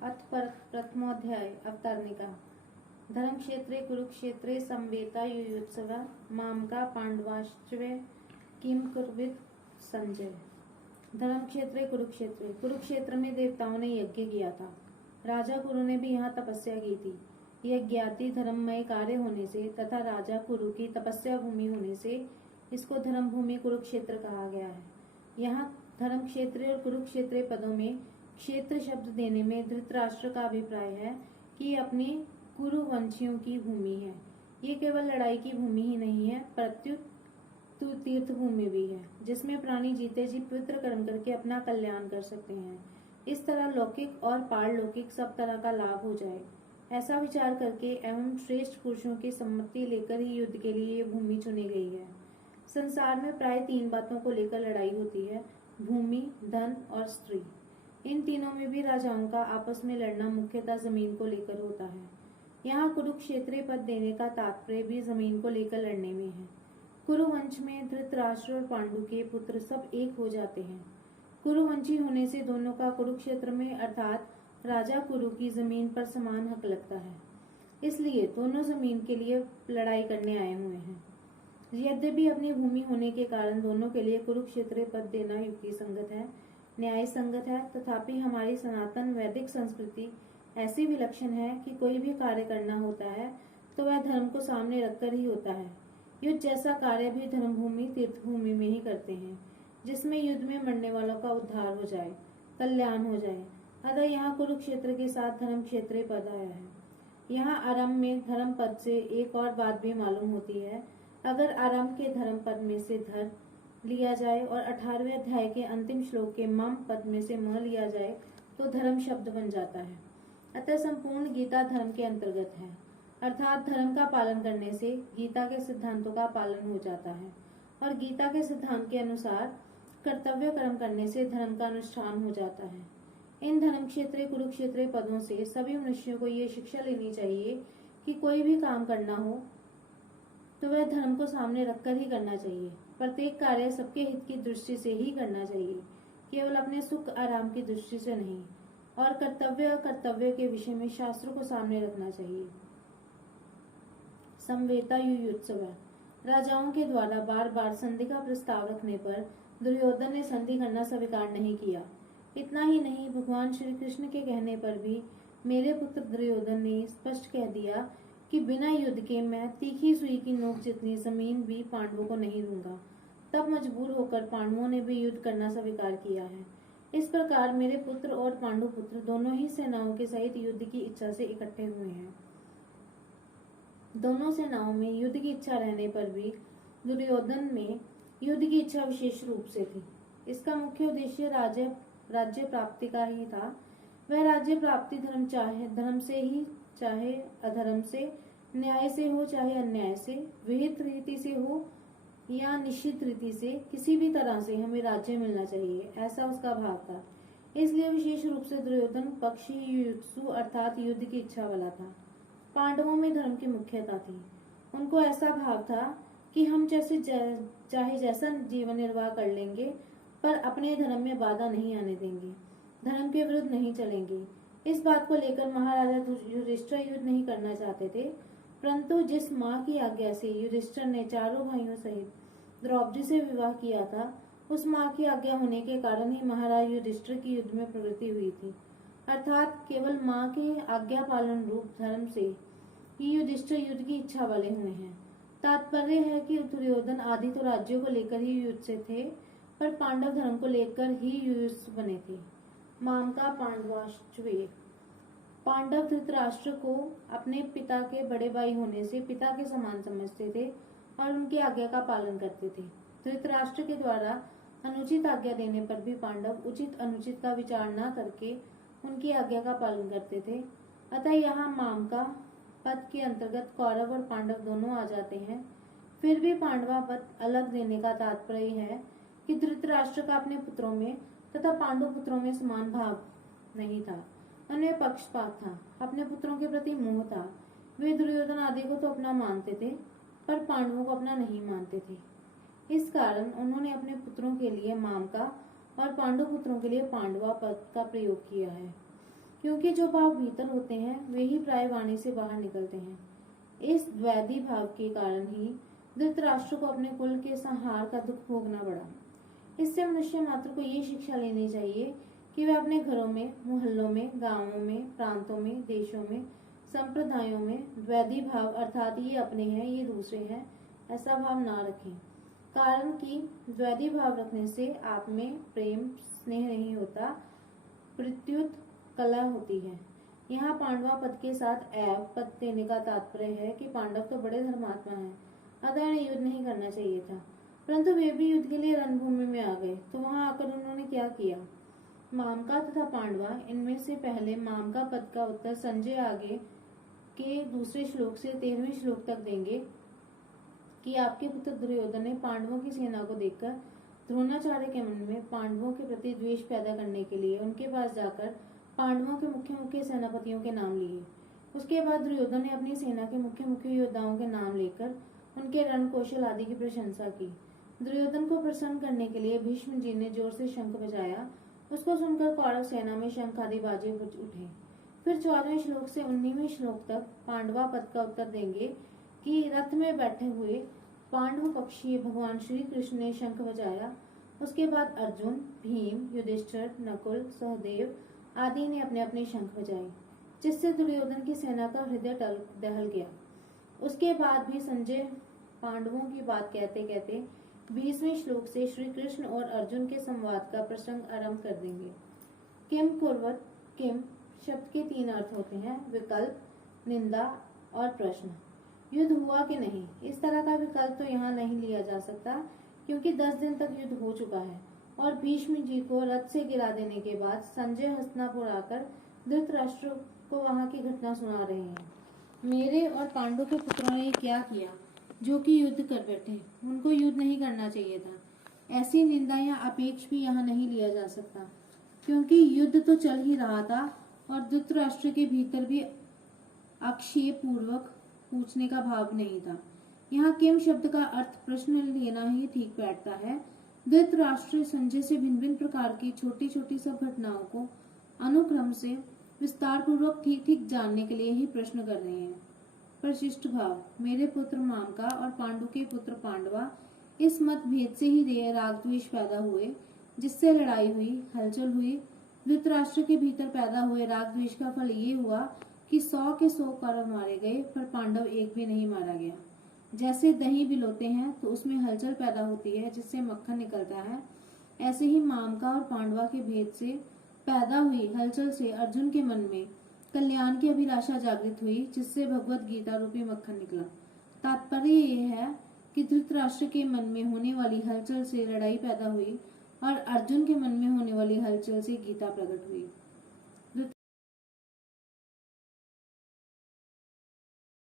अथ प्रथमोऽध्याय अवतरणिका। धर्मक्षेत्रे कुरुक्षेत्रे संवेता युयुत्सव मामका पांडवाश्चवे किम कुर्वित संजय। धर्मक्षेत्रे कुरुक्षेत्रे, कुरुक्षेत्र में देवताओं ने यज्ञ किया था। राजा कुरु ने भी यहाँ तपस्या की थी। यज्ञाति धर्ममय कार्य होने से तथा राजा कुरु की तपस्या भूमि होने से इसको धर्म भूमि कुरुक्षेत्र कहा गया है। यहाँ धर्मक्षेत्र और कुरुक्षेत्र पदों में क्षेत्र शब्द देने में धृतराष्ट्र का अभिप्राय है कि अपने कुरुवंशियों की भूमि है। ये केवल लड़ाई की भूमि ही नहीं है, प्रत्युत तीर्थ भूमि भी है, जिसमें प्राणी जीते जी पवित्र कर्म करके अपना कल्याण कर सकते हैं। इस तरह लौकिक और पारलौकिक सब तरह का लाभ हो जाए, ऐसा विचार करके एवं श्रेष्ठ पुरुषों की सम्मति लेकर ही युद्ध के लिए ये भूमि चुनी गई है। संसार में प्राय 3 बातों को लेकर लड़ाई होती है: भूमि, धन और स्त्री। इन तीनों में भी राजाओं का आपस में लड़ना मुख्यतः जमीन को लेकर होता है। यहाँ कुरुक्षेत्र पद देने का तात्पर्य भी जमीन को लेकर लड़ने में है। कुरुवंश में धृतराष्ट्र और पांडु के पुत्र सब एक हो जाते हैं। कुरुवंशी होने से दोनों का कुरुक्षेत्र में अर्थात राजा कुरु की जमीन पर समान हक लगता है, इसलिए दोनों जमीन के लिए लड़ाई करने आए हुए हैं। यद्यपि अपनी भूमि होने के कारण दोनों के लिए कुरुक्षेत्र पद देना युक्ति संगत है, न्याय संगत है, तथापि हमारी सनातन वैदिक संस्कृति ऐसी विलक्षण है कि कोई भी कार्य करना होता है तो वह धर्म को सामने रखकर ही होता है। युद्ध जैसा कार्य भी धर्मभूमि तीर्थभूमि में ही करते हैं, जिसमें युद्ध में मरने वालों का उद्धार हो जाए, कल्याण हो जाए। अतः यहाँ कुरुक्षेत्र के साथ धर्म क्षेत्र पद आया है। यहाँ आरंभ में धर्म पद से एक और बात भी मालूम होती है। अगर आरंभ के धर्म पद में से धर लिया जाए और 18वें अध्याय के अंतिम श्लोक के मम पद में से म लिया जाए तो धर्म शब्द बन जाता है। अतः संपूर्ण गीता धर्म के अंतर्गत है, अर्थात धर्म का पालन करने से गीता के सिद्धांतों का पालन हो जाता है और गीता के सिद्धांत के अनुसार कर्तव्य कर्म करने से धर्म का अनुष्ठान हो जाता है। इन धर्म क्षेत्र कुरुक्षेत्र पदों से सभी मनुष्यों को ये शिक्षा लेनी चाहिए कि कोई भी काम करना हो तो वह धर्म को सामने रखकर ही करना चाहिए। प्रत्येक कार्य सबके हित की दृष्टि से ही करना चाहिए, केवल अपने सुख आराम की दृष्टि से नहीं, और कर्तव्य अकर्तव्य के विषय में शास्त्रों को सामने रखना चाहिए। समवेता युयुत्सव। राजाओं के द्वारा बार बार संधि का प्रस्ताव रखने पर दुर्योधन ने संधि करना स्वीकार नहीं किया। इतना ही नहीं, भगवान श्री कृष्ण के कहने पर भी मेरे पुत्र दुर्योधन ने स्पष्ट कह दिया कि बिना युद्ध के मैं तीखी सुई की नोक जितनी जमीन भी पांडवों को नहीं दूंगा। तब मजबूर होकर पांडवों ने भी युद्ध करना स्वीकार किया है। इस प्रकार मेरे पुत्र और पांडु पुत्र दोनों ही सेनाओं के सहित युद्ध की इच्छा से इकट्ठे हुए हैं। दोनों सेनाओं में युद्ध की इच्छा रहने पर भी दुर्योधन में युद्ध की इच्छा विशेष रूप से थी। इसका मुख्य उद्देश्य राज्य प्राप्ति का ही था। वह राज्य प्राप्ति धर्म से ही चाहे अधर्म से, न्याय से हो चाहे अन्याय से, विहित रीति से हो या निश्चित रीति से, किसी भी तरह से हमें राज्य मिलना चाहिए, ऐसा उसका भाव था। इसलिए विशेष रूप से दुर्योधन पक्षी युयुत्सु अर्थात युद्ध की इच्छा वाला था। पांडवों में धर्म की मुख्यता थी। उनको ऐसा भाव था कि हम चाहे जैसा जीवन निर्वाह कर लेंगे, पर अपने धर्म में बाधा नहीं आने देंगे, धर्म के विरुद्ध नहीं चलेंगे। इस बात को लेकर महाराजा युधिष्ठिर युद्ध नहीं करना चाहते थे, परंतु जिस माँ की आज्ञा से युधिष्ठिर ने चारों भाइयों सहित द्रौपदी से विवाह किया था, उस माँ की आज्ञा होने के कारण ही महाराज युधिष्ठिर की युद्ध में प्रवृत्ति हुई थी। अर्थात केवल माँ के आज्ञा पालन रूप धर्म से ही युधिष्ठिर युद्ध की इच्छा वाले हुए हैं। तात्पर्य है कि दुर्योधन आदि तो राज्यों को लेकर ही युद्ध से थे, पर पांडव धर्म को लेकर ही युयुत्सु बने थे। मामका पांडवाश्चवे। पांडव धृतराष्ट्र को अपने पिता के बड़े भाई होने से पिता के समान समझते थे और उनकी आज्ञा का पालन करते थे। धृतराष्ट्र के द्वारा अनुचित आज्ञा देने पर भी पांडव उचित अनुचित का विचार न करके उनकी आज्ञा का पालन करते थे। अतः यहाँ मामका पद के अंतर्गत कौरव और पांडव दोनों आ जाते हैं। फिर भी पांडवा पद अलग देने का तात्पर्य है कि धृतराष्ट्र का अपने पुत्रों में तथा पांडु पुत्रों में समान भाव नहीं था, उनमें पक्षपात था, अपने पुत्रों के प्रति मोह था। वे दुर्योधन आदि को तो अपना मानते थे, पर पांडवों को अपना नहीं मानते थे। इस कारण उन्होंने अपने पुत्रों के लिए मामका और पांडु पुत्रों के लिए पांडवा पद का प्रयोग किया है। क्योंकि जो भाव भीतर होते हैं वे ही प्राय वाणी से बाहर निकलते हैं। इस द्वैधी भाव के कारण ही धृतराष्ट्र को अपने कुल के संहार का दुख भोगना पड़ा। इससे मनुष्य मात्र को ये शिक्षा लेनी चाहिए कि वे अपने घरों में, मोहल्लों में, गांवों में, प्रांतों में, देशों में, संप्रदायों में द्वैधी भाव अर्थात ये अपने हैं ये दूसरे हैं ऐसा भाव ना रखें। कारण कि द्वैधी भाव रखने से आप में प्रेम स्नेह नहीं होता, प्रत्युत कला होती है। यहाँ पांडवा पद के साथ एव पद देने का तात्पर्य है कि पांडव तो बड़े धर्मात्मा हैं, अतः इन्हें युद्ध नहीं करना चाहिए था। परंतु वे भी युद्ध के लिए रणभूमि में आ गए, तो वहां आकर उन्होंने क्या किया? मामका तथा पांडवा, इनमें से पहले मामका पद का उत्तर संजय आगे के दूसरे श्लोक से 13वें श्लोक तक देंगे कि आपके पुत्र दुर्योधन ने पांडवों की सेना को देखकर द्रोणाचार्य के मन में पांडवों के प्रति द्वेष पैदा करने के लिए उनके पास जाकर पांडवों के मुख्य मुख्य सेनापतियों के नाम लिए। उसके बाद दुर्योधन ने अपनी सेना के मुख्य मुख्य योद्धाओं के नाम लेकर उनके रण कौशल आदि की प्रशंसा की। दुर्योधन को प्रसन्न करने के लिए भीष्म जी ने जोर से शंख बजाया। उसको सुनकर कौरव सेना में शंख आदि बाजे उठे। फिर 14वें श्लोक से 19वें श्लोक तक पांडवा पद का उत्तर देंगे कि रथ में बैठे हुए पांडव पक्षीय भगवान श्री कृष्ण ने शंख बजाया। उसके बाद अर्जुन, भीम, युधिष्ठिर, नकुल, सहदेव आदि ने अपने अपने शंख बजाए, जिससे दुर्योधन की सेना का हृदय दहल गया। उसके बाद भी संजय पांडवों की बात कहते कहते 20वें श्लोक से श्री कृष्ण और अर्जुन के संवाद का प्रसंग आरंभ कर देंगे। किम कुर्वत, किम शब्द के 3 अर्थ होते हैं, विकल्प, निंदा और प्रश्न। युद्ध हुआ कि नहीं, इस तरह का विकल्प तो यहाँ नहीं लिया जा सकता, क्योंकि 10 दिन तक युद्ध हो चुका है और भीष्म जी को रथ से गिरा देने के बाद संजय हस्तिनापुर आकर धृतराष्ट्र को वहां की घटना सुना रहे हैं। मेरे और पांडु के पुत्रों ने क्या किया जो कि युद्ध कर बैठे, उनको युद्ध नहीं करना चाहिए था। ऐसी निंदा या अपेक्ष भी यहाँ नहीं लिया जा सकता, क्योंकि युद्ध तो चल ही रहा था और धृतराष्ट्र के भीतर भी आक्षेप पूर्वक पूछने का भाव नहीं था। यहाँ किम शब्द का अर्थ प्रश्न लेना ही ठीक बैठता है। धृतराष्ट्र संजय से भिन्न भिन्न प्रकार की छोटी छोटी सब घटनाओं को अनुक्रम से विस्तार पूर्वक ठीक ठीक जानने के लिए ही प्रश्न कर रहे हैं। परिशिष्ट भाव, मेरे पुत्र मामका और पांडु के पुत्र पांडवा, इस मतभेद से ही राग द्वेष पैदा हुए, जिससे लड़ाई हुई, हलचल हुई। धृतराष्ट्र के भीतर पैदा हुए राग द्वेष का फल ये हुआ कि 100 के 100 कौरव मारे गए, पर पांडव एक भी नहीं मारा गया। जैसे दही बिलोते हैं तो उसमें हलचल पैदा होती है जिससे मक्खन निकलता है, ऐसे ही मामका और पांडवा के भेद से पैदा हुई हलचल से अर्जुन के मन में कल्याण की अभिलाषा जागृत हुई, जिससे भगवत गीता रूपी मक्खन निकला। तात्पर्य यह है कि धृतराष्ट्र के मन में होने वाली हलचल से लड़ाई पैदा हुई और अर्जुन के मन में होने वाली हलचल से गीता प्रकट हुई।